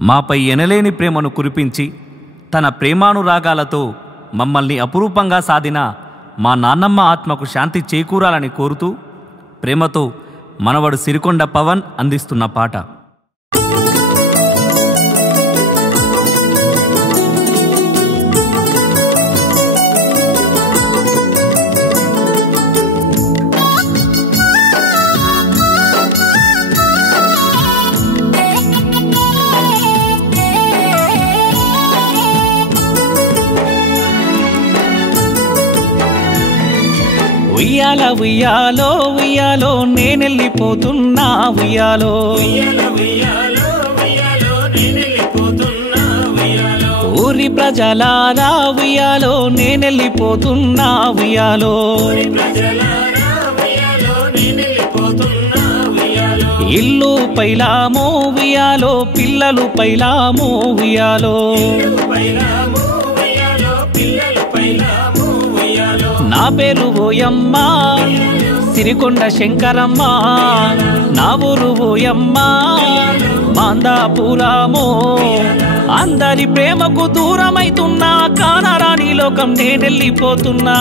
మాపై ఎనలేని ప్రేమను కురిపించి తన ప్రేమానురాగాలతో మమ్మల్ని అపురూపంగా సాధిన మా నాన్నమ్మ ఆత్మకు శాంతి చేకూరాలని కోరుతూ ప్రేమతో మనవడు సిరికొండ పవన్ అందిస్తున్న పాట. ఉయ్యాల ఉయ్యాలో ఉయ్యాలో నేనెళ్ళిపోతున్నా ఉయ్యాలో ఊరి ప్రజలారా ఉయ్యాలో నేనెళ్ళిపోతున్నా ఉయ్యాలో ఇల్లు పైలామో ఉయ్యాలో పిల్లలు పైలామో ఉయ్యాలో నా పేరు ఓయమ్మ సిరికొండ శంకరమ్మ నా ఊరు ఓయమ్మ మాందాపురమో అందరి ప్రేమకు దూరమైతున్నా కానరాని లోకం నేనెళ్ళిపోతున్నా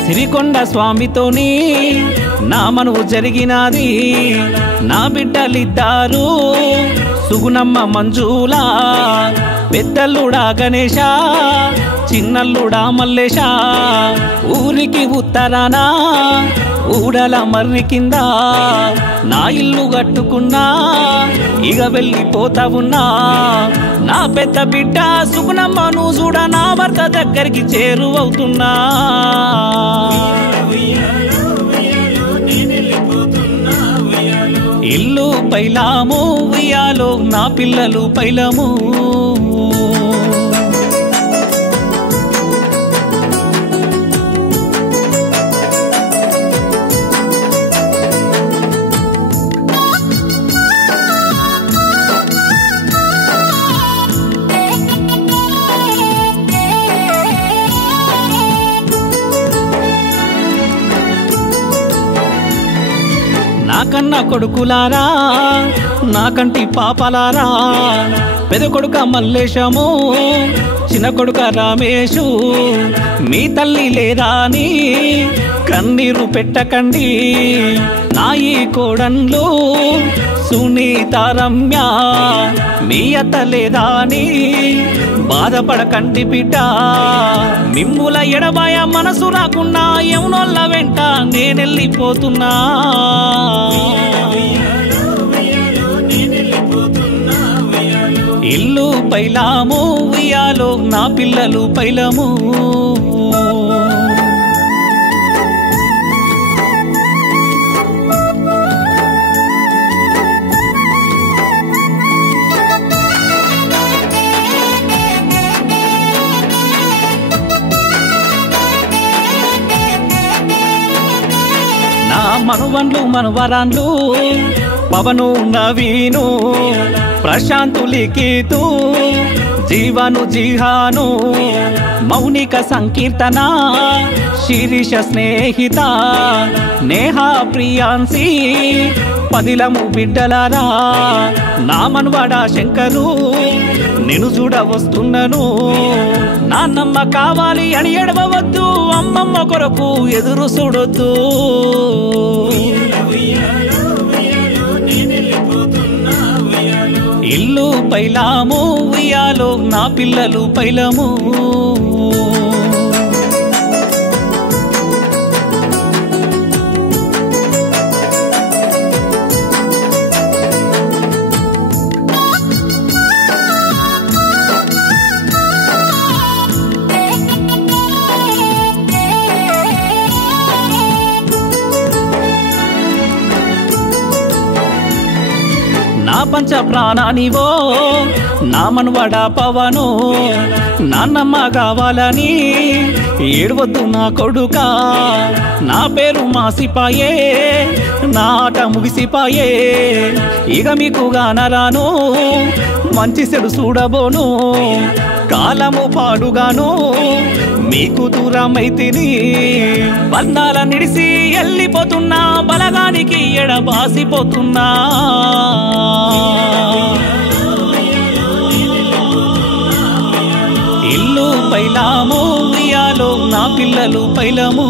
సిరికొండ స్వామితోని నా మనువు జరిగినది నా బిడ్డలిద్దారు సుగుణమ్మ మంజులా పెద్దల్లుడా గణేశ చిన్నల్లుడా మల్లేశ ఊరికి ఉత్తరాన ఊడల మర్రి కింద నా ఇల్లు కట్టుకున్నా ఇక వెళ్ళిపోతా ఉన్నా నా పెద్ద బిడ్డ సుగుణమ్మను చూడ నా భర్త దగ్గరికి చేరువవుతున్నా ఇల్లు పైలాము ఉయ్యాలో నా పిల్లలు పైలము నాకన్నా కొడుకులారా నాకంటి పాపలారా పెద్ద కొడుక మల్లేశము చిన్న కొడుక రమేషు మీ తల్లి లేదా అని కన్నీరు పెట్టకండి నా ఈ కోడన్లు సునీత రమ్య మీ అత్త లేదా అని బాధపడకండి బిడ్డ మిమ్ముల ఎడబాయ మనసు రాకున్నా యమునోళ్ళ వెంట నేనెళ్ళిపోతున్నా ఇల్లు పైలాము ఉయ్యాలో నా పిల్లలు పైలము నా మనువన్లు మనవరాన్లు పవను నవీను ప్రశాంతు లిఖితు జీవను జిహాను మౌనిక సంకీర్తన శిరీష స్నేహిత నేహా ప్రియాంసి పదిలము బిడ్డలారా నా మనవడా శంకరు నేను చూడ వస్తున్నను నాన్నమ్మ కావాలి అని ఎడవవద్దు అమ్మమ్మ కొరకు ఎదురు చూడొద్దు ఇల్లు పైలాము ఉయ్యాలో నా పిల్లలు పైలము నా పంచ ప్రాణానివో నా మనవడా పవను నాన్నమ్మ కావాలని ఏడవద్దు నా కొడుకా నా పేరు మాసిపాయే నా ఆట ముగిసిపాయే ఇక మీకు గానరాను మంచి చెడు చూడబోను కాలము పాడుగాను మీకు దూరమైతిని బంధాల నిడిసి వెళ్ళిపోతున్నా బలగానికి ఎడబాసిపోతున్నా ఇల్లు పైలాము ఉయ్యాలో నా పిల్లలు పైలము